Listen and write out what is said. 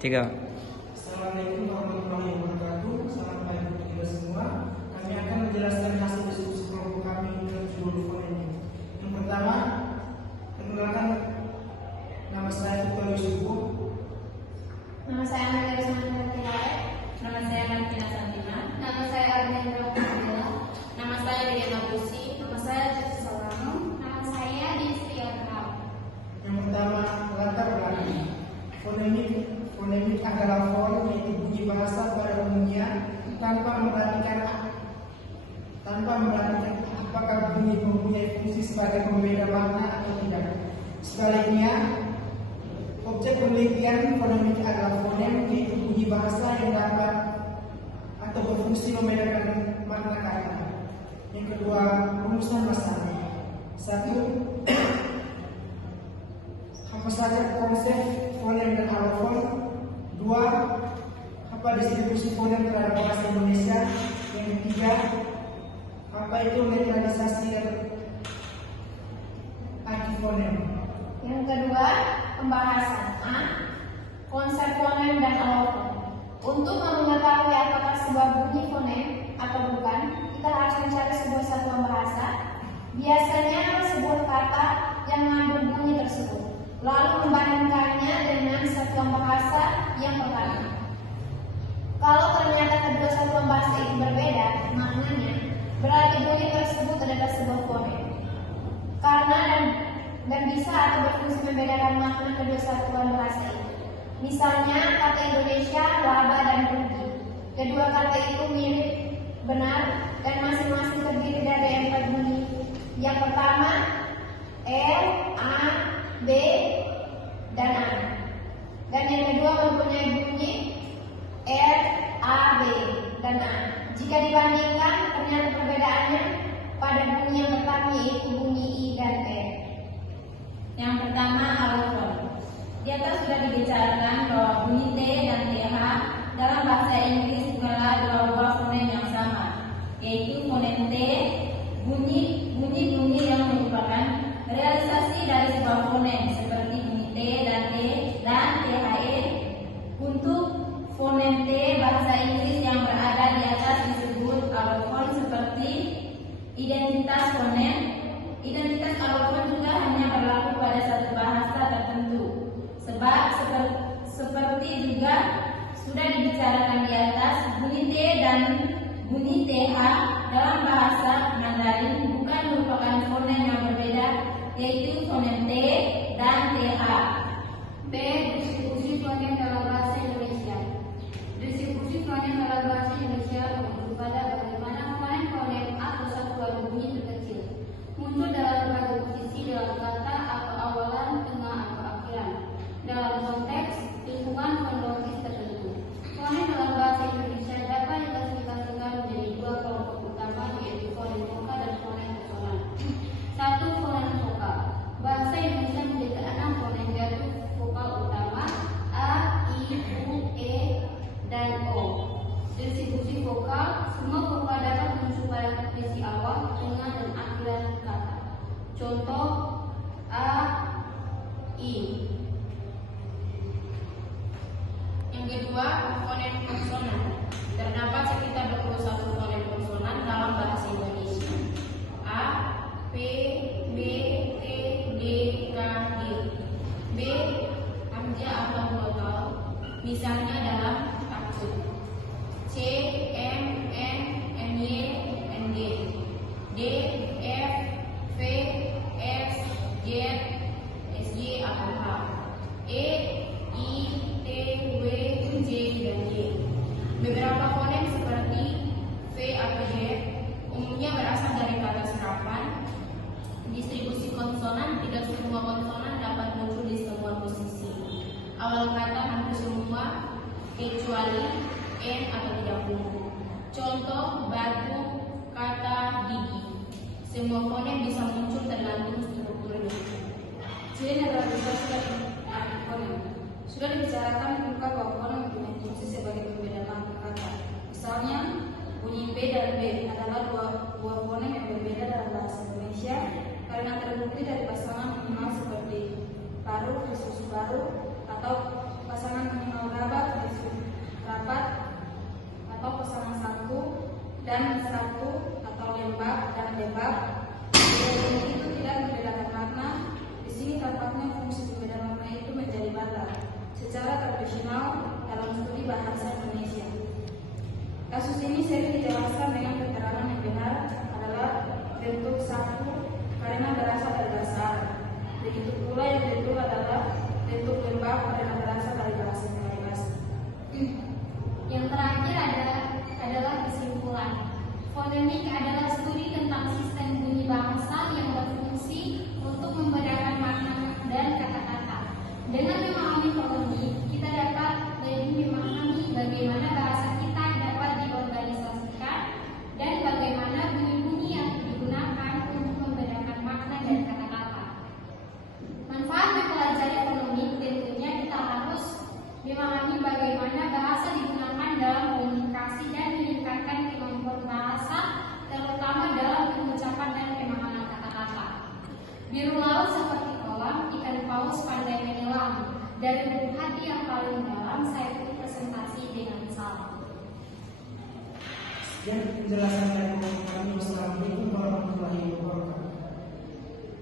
Tiga. Assalamualaikum warahmatullahi wabarakatuh. Selamat pagi untuk kita semua. Kami akan menjelaskan hasil diskusi kelompok kami untuk judul fonem ini. Yang pertama, perkenalkan, nama saya Victor Yusufu. Nama saya Amelia Santina. Nama saya Martina Santina. Nama saya Arnendra Pramila. Nama saya Diana Busi. Nama saya Jessica Salamo. Nama saya Destri Arham. Yang pertama, latar belakang. Fonemik adalah form yaitu bunyi bahasa pada umumnya tanpa memperhatikan apakah bunyi mempunyai fungsi sebagai pembeda makna atau tidak. Sebaliknya, objek penelitian fonemik adalah fonem yaitu bunyi bahasa yang dapat atau berfungsi membedakan makna kata. Yang kedua, rumusan masalah. 1. Apa saja konsep fonem dan alofon? 2. Apa distribusi fonem terhadap bahasa Indonesia? Yang ketiga, apa itu netralisasi dan antifonem? Yang kedua, pembahasan A. Konsep fonem dan alofon. Untuk mengetahui apakah sebuah bunyi fonem atau bukan, kita harus mencari sebuah satuan bahasa. Biasanya sebuah kata yang mengandung bunyi tersebut, lalu membandingkannya dengan satuan bahasa yang pertama. Kalau ternyata kedua satuan bahasa itu berbeda maknanya, berarti bunyi tersebut adalah sebuah fonem. Karena dan bisa atau berfungsi membedakan makna kedua satuan bahasa itu. Misalnya kata Indonesia, laba dan rugi. Kedua kata itu mirip, benar, dan masing-masing terdiri dari 4 bunyi. Yang pertama, R, A, B, dan A. Dan yang kedua mempunyai bunyi R, A, B, dan A. Jika dibandingkan, ternyata perbedaannya pada bunyi yang pertama yaitu bunyi I dan T. Yang pertama, alofon. Di atas sudah dibicarakan bahwa bunyi T dan TH dalam bahasa Inggris adalah dua buah fonem yang sama, yaitu fonem T, bunyi-bunyi yang merupakan realisasi dari sebuah fonem seperti bunyi T dan T dan THE. Untuk fonem T bahasa Inggris yang berada di atas disebut alofon seperti identitas fonem. Identitas alofon juga hanya berlaku pada satu bahasa tertentu. Sebab seperti juga sudah dibicarakan di atas, bunyi T dan bunyi TH dalam bahasa Mandarin bukan merupakan fonem yang berbeda, yaitu fonem T dan TH. B. Distribusi fonem dalam bahasa Indonesia. Distribusi fonem dalam bahasa Indonesia merujuk pada bagaimana fonem-fonem atau satuan bunyi terkecil muncul dalam berbagai posisi dalam kata atau awalan, tengah, atau akhiran dalam konteks lingkungan fonologis tertentu. Fonem dalam bahasa Indonesia dapat diklasifikasikan menjadi dua kelompok utama, yaitu fonem vokal dan fonem konsonan. 1. Fonem vokal. Bahasa Indonesia memiliki 6 fonem, yaitu vokal utama A, I, U, E, dan O. Distribusi vokal. Semua vokal dapat muncul pada posisi awal, tengah, dan akhiran kata. Contoh A, I. Yang kedua, fonem konsonan. Terdapat sekitar 21 fonem konsonan dalam bahasa Indonesia. A, P, B, T, D, K, G. B, hamzah atau vokal, misalnya dalam takut. C, M, N, Y, N, G. D, F, V, S, Z, S, Y atau H. E, I, T, W, J, dan Y. Beberapa fonem seperti V atau Z umumnya berasal dari kata serapan. Distribusi konsonan, tidak semua konsonan dapat muncul di semua posisi awal kata hampir semua, kecuali N atau 30. Contoh batu, kata gigi. Semua fonem bisa muncul tergantung strukturnya. Generalisasi dan arti fonem. Sudah dibicarakan di muka bahwa fonem mempunyai fungsi sebagai pembeda makna kata. Misalnya, bunyi B dan B adalah dua fonem yang berbeda dalam bahasa Indonesia karena terbukti dari pasangan minimal seperti paruh, Yesus paruh, atau pasangan minimal raba profesional dalam studi bahasa Indonesia. Kasus ini sering dijelaskan dengan keterangan yang benar adalah bentuk saku karena berasal dari bahasa Arab. Begitu pula yang betul adalah bentuk lembab karena berasal dari bahasa Melayu. Yang terakhir adalah kesimpulan. Fonemik adalah studi tentang sistem bunyi bahasa yang berfungsi untuk membedakan makna dan kata-kata. Dengan memahami fonemik, kita dapat lebih memahami bagaimana bahasa kita dapat diorganisasikan dan bagaimana bunyi-bunyi yang digunakan untuk membedakan makna dan kata-kata. Manfaat mempelajari fonemik tentunya kita harus memahami bagaimana bahasa digunakan dalam komunikasi dan meningkatkan kemampuan bahasa, terutama dalam pengucapan dan pemahaman kata-kata. Biru laut seperti kolam, ikan paus pandai menyelam. Dari lubuk hati yang paling dalam, saya tutup presentasi dengan salam. Sekian penjelasan dari kami. Wassalamualaikum warahmatullahi wabarakatuh.